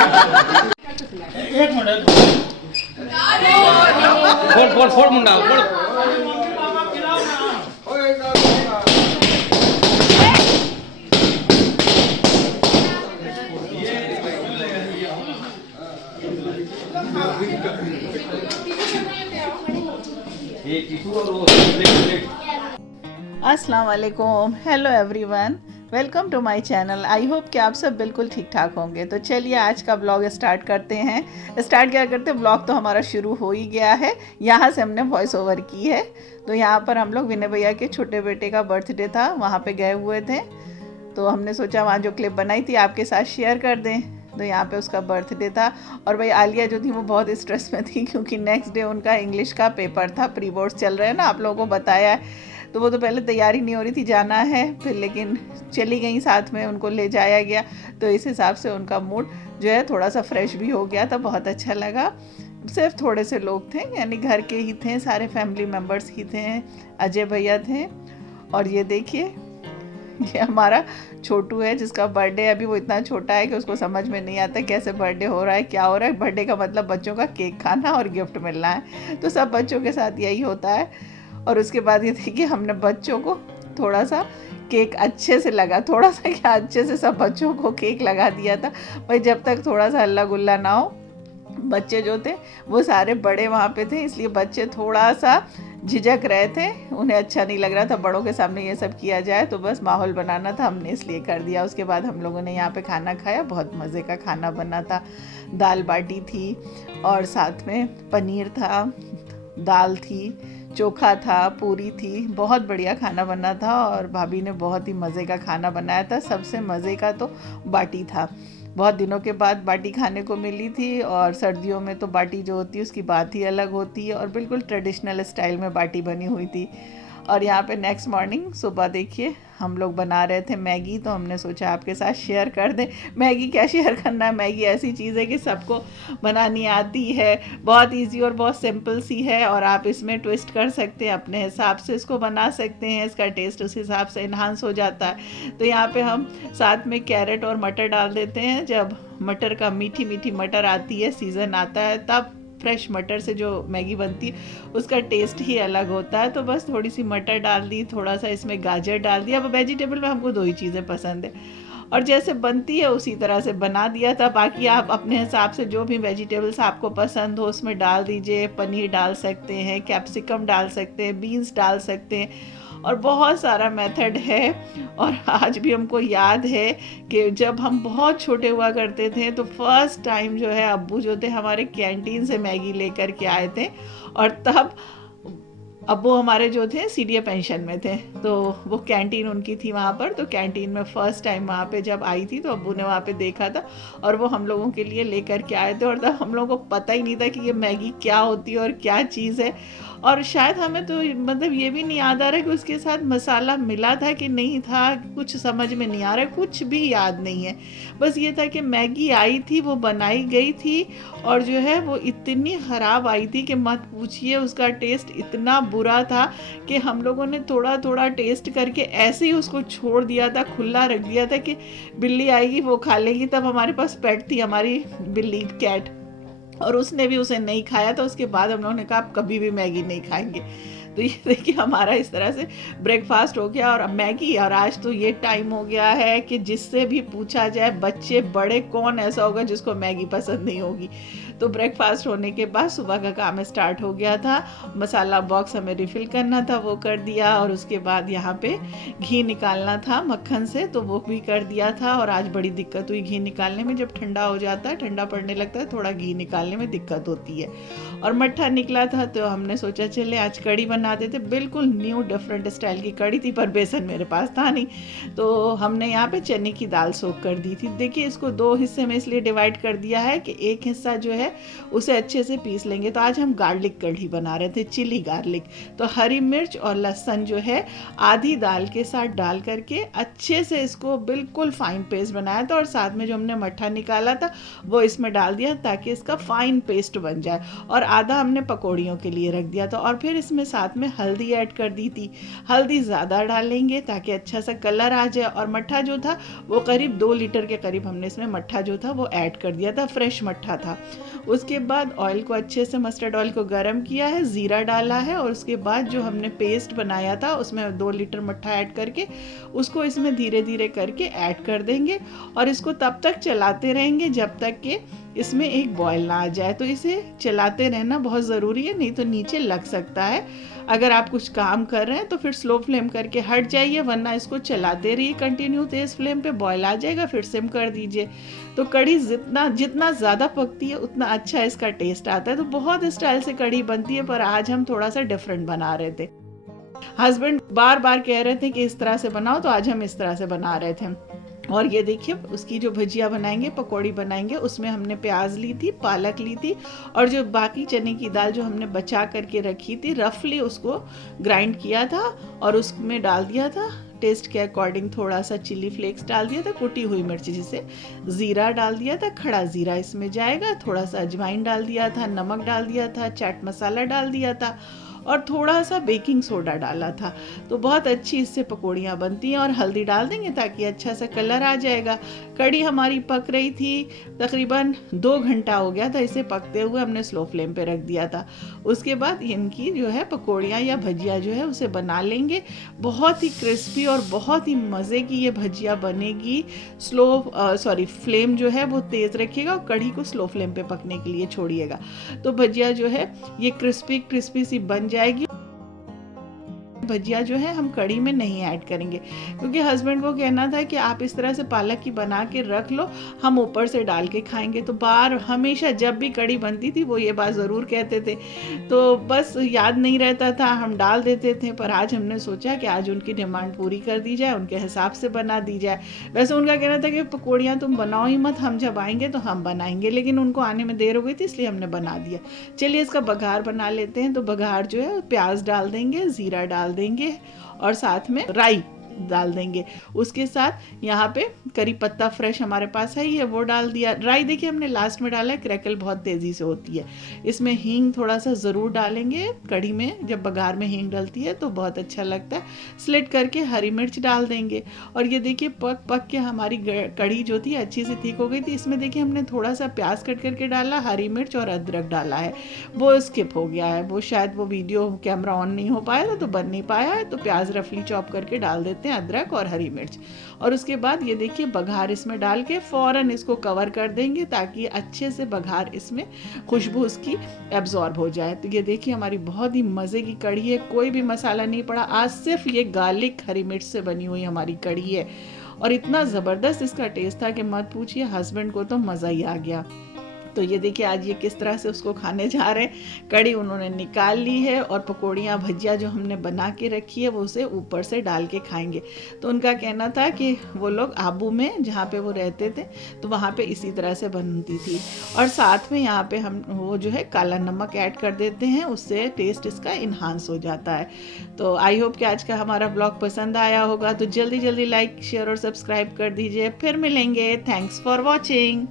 एक मिनट फोड़ फोड़ फोड़ मुंडा फोड़ अस्सलाम वालेकुम, hello everyone, welcome to my channel. I hope कि आप सब बिल्कुल ठीक ठाक होंगे। तो चलिए आज का ब्लॉग स्टार्ट करते हैं। स्टार्ट क्या करते हैं, ब्लॉग तो हमारा शुरू हो ही गया है। यहाँ से हमने वॉइस ओवर की है। तो यहाँ पर हम लोग विनय भैया के छोटे बेटे का बर्थडे था, वहाँ पे गए हुए थे। तो हमने सोचा वहाँ जो क्लिप बनाई थी आपके साथ शेयर कर दें। तो यहाँ पे उसका बर्थडे था। और भाई आलिया जो थी वो बहुत स्ट्रेस में थी, क्योंकि नेक्स्ट डे उनका इंग्लिश का पेपर था। प्री बोर्ड्स चल रहे हैं ना, आप लोगों को बताया है। तो वो तो पहले तैयारी नहीं हो रही थी, जाना है फिर, लेकिन चली गई साथ में, उनको ले जाया गया। तो इस हिसाब से उनका मूड जो है थोड़ा सा फ्रेश भी हो गया था, बहुत अच्छा लगा। सिर्फ थोड़े से लोग थे, यानी घर के ही थे, सारे फैमिली मेम्बर्स ही थे। अजय भैया थे। और ये देखिए, ये हमारा छोटू है जिसका बर्थडे। अभी वो इतना छोटा है कि उसको समझ में नहीं आता कैसे बर्थडे हो रहा है, क्या हो रहा है। बर्थडे का मतलब बच्चों का केक खाना और गिफ्ट मिलना है। तो सब बच्चों के साथ यही होता है। और उसके बाद ये देखिए, हमने बच्चों को थोड़ा सा केक अच्छे से लगा, थोड़ा सा क्या, अच्छे से सब बच्चों को केक लगा दिया था। भाई जब तक थोड़ा सा हल्ला गुल्ला ना हो, बच्चे जो थे वो सारे बड़े वहाँ पे थे, इसलिए बच्चे थोड़ा सा झिझक रहे थे। उन्हें अच्छा नहीं लग रहा था बड़ों के सामने ये सब किया जाए, तो बस माहौल बनाना था, हमने इसलिए कर दिया। उसके बाद हम लोगों ने यहाँ पे खाना खाया, बहुत मज़े का खाना बना था। दाल बाटी थी और साथ में पनीर था, दाल थी, चोखा था, पूरी थी। बहुत बढ़िया खाना बना था और भाभी ने बहुत ही मज़े का खाना बनाया था। सबसे मज़े का तो बाटी था। बहुत दिनों के बाद बाटी खाने को मिली थी, और सर्दियों में तो बाटी जो होती है उसकी बात ही अलग होती है, और बिल्कुल ट्रेडिशनल स्टाइल में बाटी बनी हुई थी। और यहाँ पे नेक्स्ट मॉर्निंग सुबह देखिए हम लोग बना रहे थे मैगी, तो हमने सोचा आपके साथ शेयर कर दें। मैगी क्या शेयर करना है, मैगी ऐसी चीज़ है कि सबको बनानी आती है, बहुत इजी और बहुत सिंपल सी है। और आप इसमें ट्विस्ट कर सकते हैं, अपने हिसाब से इसको बना सकते हैं, इसका टेस्ट उस हिसाब से इन्हांस हो जाता है। तो यहाँ पे हम साथ में कैरेट और मटर डाल देते हैं। जब मटर का, मीठी मीठी मटर आती है, सीज़न आता है, तब फ्रेश मटर से जो मैगी बनती है उसका टेस्ट ही अलग होता है। तो बस थोड़ी सी मटर डाल दी, थोड़ा सा इसमें गाजर डाल दिया। अब वेजिटेबल में हमको दो ही चीज़ें पसंद है, और जैसे बनती है उसी तरह से बना दिया था। बाकी आप अपने हिसाब से जो भी वेजिटेबल्स आपको पसंद हो उसमें डाल दीजिए। पनीर डाल सकते हैं, कैप्सिकम डाल सकते हैं, बीन्स डाल सकते हैं, और बहुत सारा मेथड है। और आज भी हमको याद है कि जब हम बहुत छोटे हुआ करते थे, तो फर्स्ट टाइम जो है अब्बू जो थे हमारे कैंटीन से मैगी लेकर के आए थे। और तब अब्बू हमारे जो थे सीडीए पेंशन में थे, तो वो कैंटीन उनकी थी वहाँ पर। तो कैंटीन में फ़र्स्ट टाइम वहाँ पे जब आई थी, तो अब्बू ने वहाँ पे देखा था और वो हम लोगों के लिए लेकर के आए थे। और तब हम लोगों को पता ही नहीं था कि ये मैगी क्या होती है और क्या चीज़ है। और शायद हमें तो मतलब ये भी नहीं याद आ रहा कि उसके साथ मसाला मिला था कि नहीं था, कुछ समझ में नहीं आ रहा, कुछ भी याद नहीं है। बस ये था कि मैगी आई थी, वो बनाई गई थी, और जो है वो इतनी ख़राब आई थी कि मत पूछिए। उसका टेस्ट इतना बुरा था कि हम लोगों ने थोड़ा थोड़ा टेस्ट करके ऐसे ही उसको छोड़ दिया था, खुला रख दिया था कि बिल्ली आएगी वो खा लेगी। तब हमारे पास पेट थी, हमारी बिल्ली, कैट, और उसने भी उसे नहीं खाया था। उसके बाद हम लोगों ने कहा आप कभी भी मैगी नहीं खाएंगे। तो ये देखिए हमारा इस तरह से ब्रेकफास्ट हो गया और मैगी। और आज तो ये टाइम हो गया है कि जिससे भी पूछा जाए, बच्चे बड़े, कौन ऐसा होगा जिसको मैगी पसंद नहीं होगी। तो ब्रेकफास्ट होने के बाद सुबह का काम स्टार्ट हो गया था। मसाला बॉक्स हमें रिफ़िल करना था, वो कर दिया। और उसके बाद यहाँ पे घी निकालना था मक्खन से, तो वो भी कर दिया था। और आज बड़ी दिक्कत हुई घी निकालने में। जब ठंडा हो जाता है, ठंडा पड़ने लगता है, थोड़ा घी निकालने में दिक्कत होती है। और मट्ठा निकला था, तो हमने सोचा चले आज कड़ी बनाते थे। बिल्कुल न्यू डिफरेंट स्टाइल की कड़ी थी, पर बेसन मेरे पास था नहीं, तो हमने यहाँ पे चने की दाल सोख कर दी थी। देखिए इसको दो हिस्से में इसलिए डिवाइड कर दिया है कि एक हिस्सा जो है है उसे अच्छे से पीस लेंगे। तो आज हम गार्लिक कढ़ी बना रहे थे, चिली गार्लिक। तो हरी मिर्च और लहसुन जो है आधी दाल के साथ डाल करके अच्छे से इसको बिल्कुल फाइन पेस्ट बनाया था, और साथ में जो हमने मट्ठा निकाला था वो इसमें डाल दिया ताकि इसका फाइन पेस्ट बन जाए, और आधा हमने पकौड़ियों के लिए रख दिया था। और फिर इसमें साथ में हल्दी ऐड कर दी थी। हल्दी ज़्यादा डालेंगे ताकि अच्छा सा कलर आ जाए। और मट्ठा जो था वो करीब 2 लीटर के करीब हमने इसमें मट्ठा जो था वो ऐड कर दिया था, फ्रेश मट्ठा था। उसके बाद ऑयल को अच्छे से, मस्टर्ड ऑयल को गर्म किया है, ज़ीरा डाला है, और उसके बाद जो हमने पेस्ट बनाया था उसमें 2 लीटर मट्ठा ऐड करके उसको इसमें धीरे धीरे करके ऐड कर देंगे, और इसको तब तक चलाते रहेंगे जब तक कि इसमें एक बॉयल ना आ जाए। तो इसे चलाते रहना बहुत ज़रूरी है, नहीं तो नीचे लग सकता है। अगर आप कुछ काम कर रहे हैं तो फिर स्लो फ्लेम करके हट जाइए, वरना इसको चलाते रहिए कंटिन्यू तेज़ फ्लेम पे, बॉयल आ जाएगा फिर सिम कर दीजिए। तो कढ़ी जितना ज़्यादा पकती है उतना अच्छा इसका टेस्ट आता है। तो बहुत स्टाइल से कढ़ी बनती है, पर आज हम थोड़ा सा डिफरेंट बना रहे थे। हस्बैंड बार बार कह रहे थे कि इस तरह से बनाओ, तो आज हम इस तरह से बना रहे थे। और ये देखिए उसकी जो भजिया बनाएंगे, पकौड़ी बनाएंगे, उसमें हमने प्याज ली थी, पालक ली थी, और जो बाकी चने की दाल जो हमने बचा करके रखी थी रफली उसको ग्राइंड किया था और उसमें डाल दिया था। टेस्ट के अकॉर्डिंग थोड़ा सा चिली फ्लेक्स डाल दिया था, कुटी हुई मिर्ची, जिसे ज़ीरा डाल दिया था, खड़ा ज़ीरा इसमें जाएगा, थोड़ा सा अजवाइन डाल दिया था, नमक डाल दिया था, चाट मसाला डाल दिया था, और थोड़ा सा बेकिंग सोडा डाला था। तो बहुत अच्छी इससे पकौड़ियाँ बनती हैं। और हल्दी डाल देंगे ताकि अच्छा सा कलर आ जाएगा। कढ़ी हमारी पक रही थी, तकरीबन 2 घंटा हो गया था इसे पकते हुए, हमने स्लो फ्लेम पे रख दिया था। उसके बाद इनकी जो है पकौड़ियाँ या भजिया जो है उसे बना लेंगे। बहुत ही क्रिस्पी और बहुत ही मज़े की ये भजिया बनेगी। फ्लेम जो है वो तेज़ रखिएगा और कढ़ी को स्लो फ्लेम पे पकने के लिए छोड़िएगा। तो भजिया जो है ये क्रिस्पी क्रिस्पी सी बन जाएगी। भजिया जो है हम कढ़ी में नहीं ऐड करेंगे, क्योंकि हस्बैंड को कहना था कि आप इस तरह से पालक की बना के रख लो, हम ऊपर से डाल के खाएंगे। तो बार हमेशा जब भी कढ़ी बनती थी वो ये बात ज़रूर कहते थे, तो बस याद नहीं रहता था, हम डाल देते थे। पर आज हमने सोचा कि आज उनकी डिमांड पूरी कर दी जाए, उनके हिसाब से बना दी जाए। वैसे उनका कहना था कि पकौड़ियाँ तुम बनाओ ही मत, हम जब आएंगे तो हम बनाएंगे, लेकिन उनको आने में देर हो गई थी इसलिए हमने बना दिया। चलिए इसका बघार बना लेते हैं। तो बघार जो है प्याज डाल देंगे, ज़ीरा डाल देंगे, और साथ में राई डाल देंगे। उसके साथ यहाँ पे करी पत्ता फ्रेश हमारे पास है, ये वो डाल दिया। राई देखिए हमने लास्ट में डाला है, क्रैकल बहुत तेज़ी से होती है। इसमें हींग थोड़ा सा ज़रूर डालेंगे कढ़ी में, जब बघार में हींग डलती है तो बहुत अच्छा लगता है। स्लिट करके हरी मिर्च डाल देंगे। और ये देखिए पक पक के हमारी कढ़ी जो थी अच्छी से ठीक हो गई थी। इसमें देखिए हमने थोड़ा सा प्याज कट करके डाला, हरी मिर्च और अदरक डाला है, वो स्किप हो गया है, वो शायद वो वीडियो कैमरा ऑन नहीं हो पाया था तो बन नहीं पाया है। तो प्याज रफली चॉप करके डाल देते हैं, अदरक और हरी मिर्च। और उसके बाद ये देखिए बघार इसमें डाल के फ़ौरन इसको कवर कर देंगे ताकि अच्छे से बघार इसमें खुशबू उसकी एब्जॉर्ब हो जाए। तो ये देखिए हमारी बहुत ही मज़े की कढ़ी है, कोई भी मसाला नहीं पड़ा, आज सिर्फ ये गार्लिक हरी मिर्च से बनी हुई हमारी कढ़ी है। और इतना ज़बरदस्त इसका टेस्ट था कि मत पूछिए, हस्बैंड को तो मज़ा ही आ गया। तो ये देखिए आज ये किस तरह से उसको खाने जा रहे हैं। कढ़ी उन्होंने निकाल ली है और पकौड़ियाँ भजिया जो हमने बना के रखी है वो उसे ऊपर से डाल के खाएंगे। तो उनका कहना था कि वो लोग आबू में जहाँ पे वो रहते थे तो वहाँ पे इसी तरह से बनती थी। और साथ में यहाँ पे हम वो जो है काला नमक ऐड कर देते हैं, उससे टेस्ट इसका इन्हांस हो जाता है। तो आई होप कि आज का हमारा ब्लॉग पसंद आया होगा। तो जल्दी जल्दी लाइक शेयर और सब्सक्राइब कर दीजिए। फिर मिलेंगे। Thanks for watching.